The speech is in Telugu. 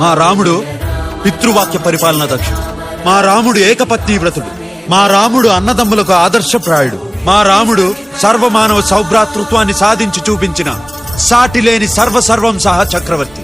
మా రాముడు పితృవాక్య పరిపాలన దక్షుడు. మా రాముడు ఏకపత్ని వ్రతుడు. మా రాముడు అన్నదమ్ములకు ఆదర్శప్రాయుడు. మా రాముడు సర్వమానవ సౌభ్రాతృత్వాన్ని సాధించి చూపించిన సాటిలేని సర్వసర్వం సహా చక్రవర్తి.